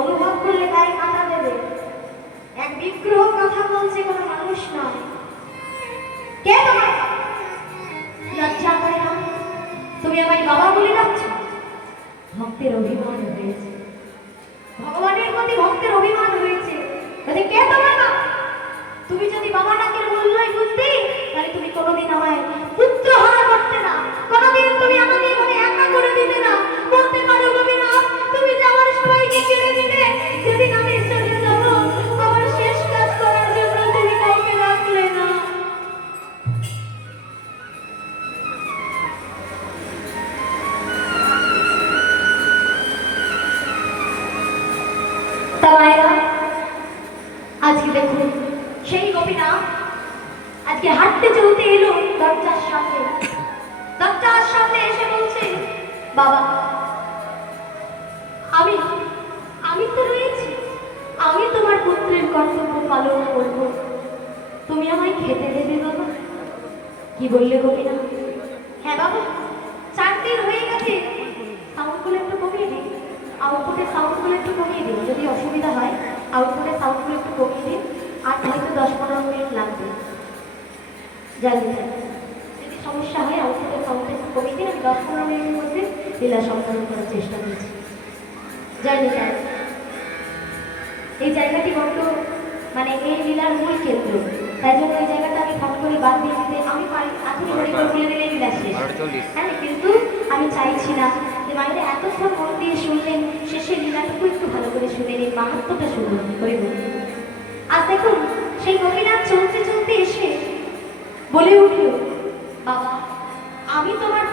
অনুভব করলে গায়ে কাঁটা দেবে। এক বিগ্রহ কথা বলছে, কোনো মানুষ নয়। কে তোমার? লজ্জা করে না? তুমি আমায় বাবা বলে ডাকছো? ভক্তের অভিমান হয়েছে, ভগবানের প্রতি ভক্তের অভিমান হয়েছে। কে তোমার মা? তুমি যদি বাবা ডাকের মূল্যই বুঝতে, তাহলে তুমি কোনোদিন আমায় পুত্র হারা করতে না, কোনোদিন তুমি আমাকে এখানে একা করে দিতে না। বলতে পারো গোপীনাথ, তুমি যে আমার সবাইকে কেড়ে দিলে, যেদিন আমি চলে যাব, আমার শেষ কাজ করার জন্য তুমি কাউকে রাখলে না। আজকে দেখুন সেই গোপীনাথ আজকে হাঁটতে চলতে এলো দরজার সামনে। দরজার সামনে এসে বলছে, বাবা আমি আমি তো রয়েছি, আমি তোমার পুত্রের কর্তব্য পালন করব, তুমি আমায় খেতে দেবে বাবা। কি বললে গোপীনাথ? হ্যাঁ বাবা, 4 দিন হয়ে গেছে, সাউন্ডগুলো একটু কমিয়ে দিন, আউটপুটের সাউন্ডগুলো একটু কমিয়ে দিন, যদি অসুবিধা হয় আউটপুটের সাউন্ডগুলো একটু কমিয়ে দিন, আর হয়তো 10-15 মিনিট লাগবে। জানি যদি সমস্যা হয় আউটপুটের সাউন্ডটা একটু কমিয়ে দিন, আমি 10-15 মিনিটের মধ্যে লীলা সম্পাদন করার চেষ্টা করছি। জানি এই জায়গাটি বড্ড মানে এই লীলার মূল কেন্দ্র, তাই জন্য এই জায়গাটা আমি ফোন করে বাদ দিয়ে দিতে আমি পারি, আধুনিক করে বলে দিলে লীলা শেষ। হ্যাঁ, কিন্তু আমি চাইছি না যে মায়েরা এতক্ষণ মন দিয়ে শুনলেন, শেষে লীলাটুকু একটু ভালো করে শুনে নিন, মাহাত্ম্যটা শুনলেন করে বলি। আজ দেখুন সেই গোপীনাথ চলতে চলতে এসে বলে উঠল, বাবা আমি তোমার